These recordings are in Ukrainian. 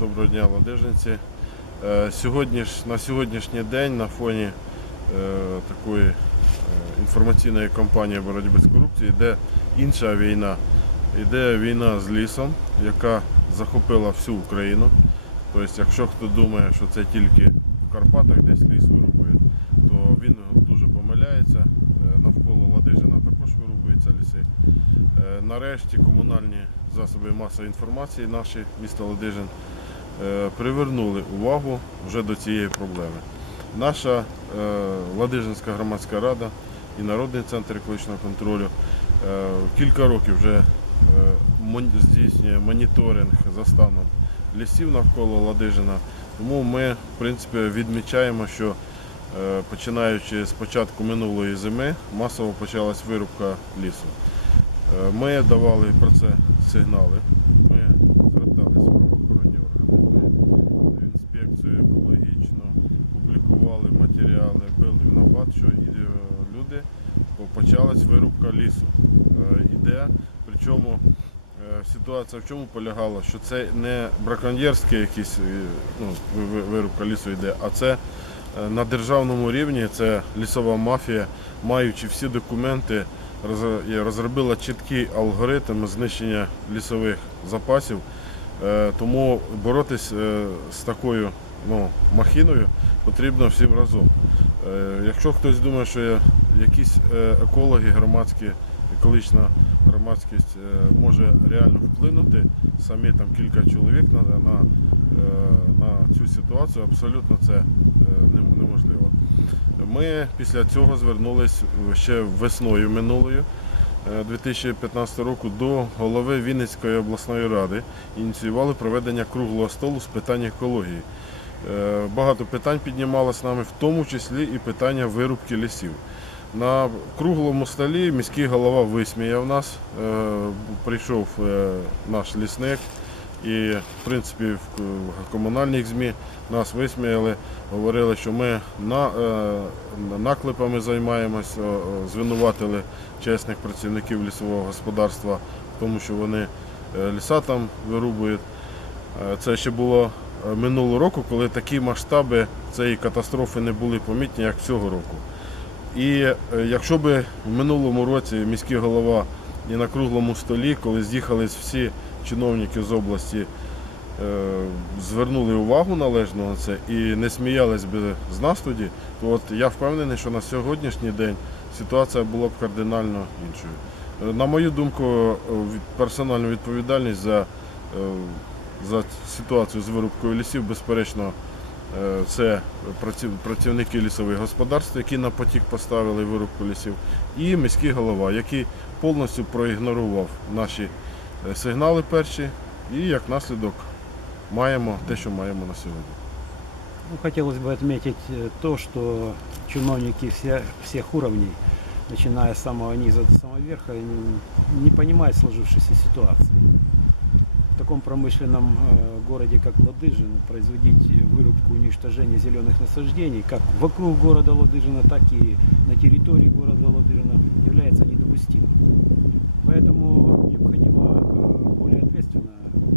Доброго дня, ладижинці. Е, Сьогодні на сьогоднішній день на фоні е, такої е, інформаційної кампанії боротьби з корупцією йде інша війна. Йде війна з лісом, яка захопила всю Україну. Тобто, якщо хто думає, що це тільки в Карпатах десь ліс вирубує, то він дуже помиляється. Е, Навколо Ладижина також вирубуються ліси. Е, Нарешті комунальні засоби масової інформації наші міста Ладижин е, привернули увагу вже до цієї проблеми. Наша е, Ладижинська громадська рада і Народний центр екологічного контролю кілька років вже здійснює моніторинг за станом лісів навколо Ладижина. Тому ми, в принципі, відмічаємо, що починаючи з початку минулої зими, масово почалась вирубка лісу. Е, Ми давали про це сигнали. Ми зверталися в правоохоронні органи, ми в інспекцію екологічну, публікували матеріали, били в набат, що е, люди по- почалась вирубка лісу. Е, Іде, причому ситуація в чому полягала, що це не браконьєрське якісь ну, ви- ви- вирубка лісу йде, а це на державному рівні це лісова мафія, маючи всі документи, розробила чіткий алгоритм знищення лісових запасів. Е, Тому боротись е, з такою ну, махіною потрібно всім разом. Е, Якщо хтось думає, що якісь екологи громадські, екологічна громадськість може реально вплинути, самі там кілька чоловік на, на, на цю ситуацію, абсолютно це неможливо. Ми після цього звернулись ще весною минулою е, 2015 року до голови Вінницької обласної ради. Ініціювали проведення круглого столу з питань екології. Е, Багато питань піднімалось нами, в тому числі і питання вирубки лісів. На круглому столі міський голова висміяв нас. Е, Прийшов е, наш лісник і, в принципі, в комунальних ЗМІ нас висміяли, говорили, що ми на, е, наклепами займаємось, звинуватили чесних працівників лісового господарства тому, що вони е, ліса там вирубують. Е, Це ще було минулого року, коли такі масштаби цієї катастрофи не були помітні, як цього року. І якщо б в минулому році міський голова і на круглому столі, коли з'їхались всі чиновники з області, е, звернули увагу належно на це і не сміялись би з нас тоді, то от я впевнений, що на сьогоднішній день ситуація була б кардинально іншою. Е, На мою думку, е, персональну відповідальність за, за ситуацію з вирубкою лісів, безперечно, це працівники лісових господарств, які на потік поставили вирубку лісів, і міський голова, який повністю проігнорував наші сигнали перші, і як наслідок маємо те, що маємо на сьогодні. Ну, хотелось бы отметить э, то, что чиновники все, всех уровней, начиная с самого низа до самого верха, не, не понимают сложившейся ситуации. В таком промышленном э, городе, как Ладыжин, производить вырубку уничтожение зеленых насаждений, как вокруг города Ладыжина, так и на территории города Ладыжина, является недопустимым. Поэтому необходимо э, более ответственно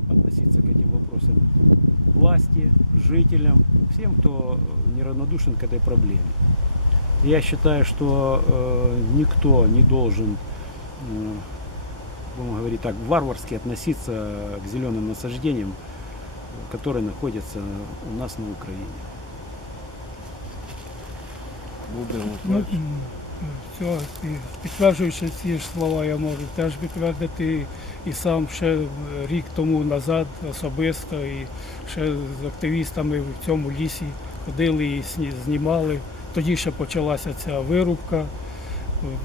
относиться к этим вопросам власти, жителям, всем, кто э, неравнодушен к этой проблеме. Я считаю, что э, никто не должен, будем говорить так, варварски относиться к зеленым насаждениям, которые находятся у нас на Украине. Володимир Все, і підтверджуючи ці ж слова, я можу теж підтвердити і сам ще рік тому назад особисто, і ще з активістами в цьому лісі ходили і знімали. Тоді ще почалася ця вирубка.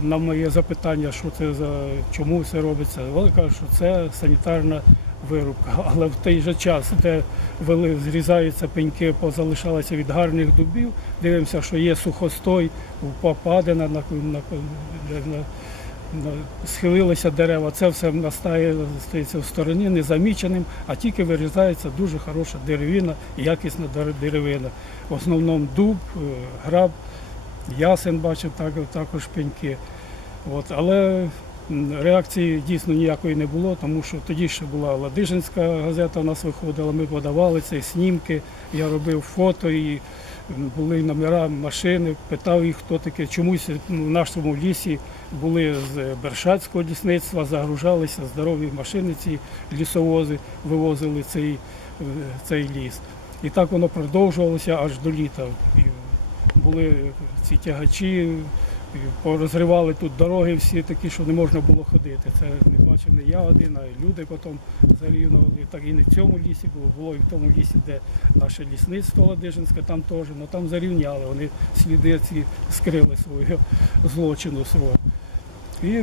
На моє запитання, що це за чому це робиться, вони кажуть, що це санітарна вирубка. Але в той же час, де вели, зрізаються пеньки, позалишалися від гарних дубів, дивимося, що є сухостой, попадина на, на, на, схилилися дерева. Це все настає, стається в стороні незаміченим, а тільки вирізається дуже хороша деревина, якісна деревина. В основному дуб, е, граб, ясен бачив так, також пеньки. От, але Реакції дійсно ніякої не було, тому що тоді ще була Ладижинська газета, у нас виходила, ми подавали це знімки, я робив фото і були номера машини, питав їх, хто таке. Чомусь в нашому лісі були з Бершацького лісництва, загружалися здорові машини, ці лісовози вивозили цей, е, цей ліс. І так воно продовжувалося аж до літа. І були ці тягачі, і порозривали тут дороги всі такі, що не можна було ходити. Це не бачив не я один, а люди потім зарівнували. Так і не в цьому лісі було, було і в тому лісі, де наше лісництво Ладижинське, там теж, ну там зарівняли, вони сліди ці скрили свого злочину свого. І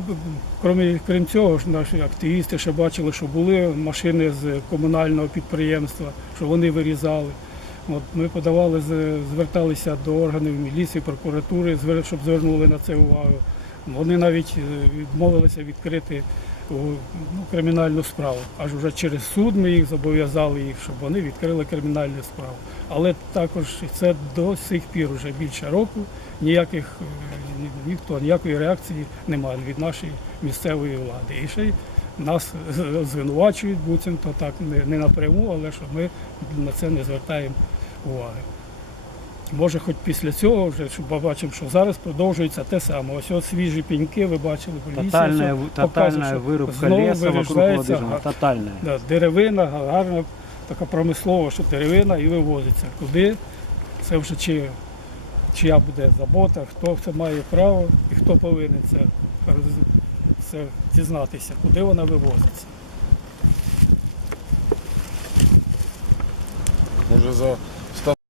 крім, крім цього, ж наші активісти ще бачили, що були машини з комунального підприємства, що вони вирізали. От ми подавали, зверталися до органів міліції, прокуратури, щоб звернули на це увагу. Вони навіть е, відмовилися відкрити ну, кримінальну справу. Аж вже через суд ми їх зобов'язали їх, щоб вони відкрили кримінальну справу. Але також це до сих пір, вже більше року, ніяких е, ні- ніхто ніякої реакції немає від нашої місцевої влади. І ще нас звинувачують, буцімто так не, напряму, але що ми на це не звертаємо уваги. Може, хоч після цього вже щоб побачимо, що зараз продовжується те саме. Ось от свіжі пеньки, ви бачили в лісі. Показує, тотальная що леса вокруг Ладыжина. Да, деревина, гарна, така промислова, що деревина і вивозиться. Куди? Це вже чи, чия буде забота, хто це має право і хто повинен це, це дізнатися, куди вона вивозиться. Може за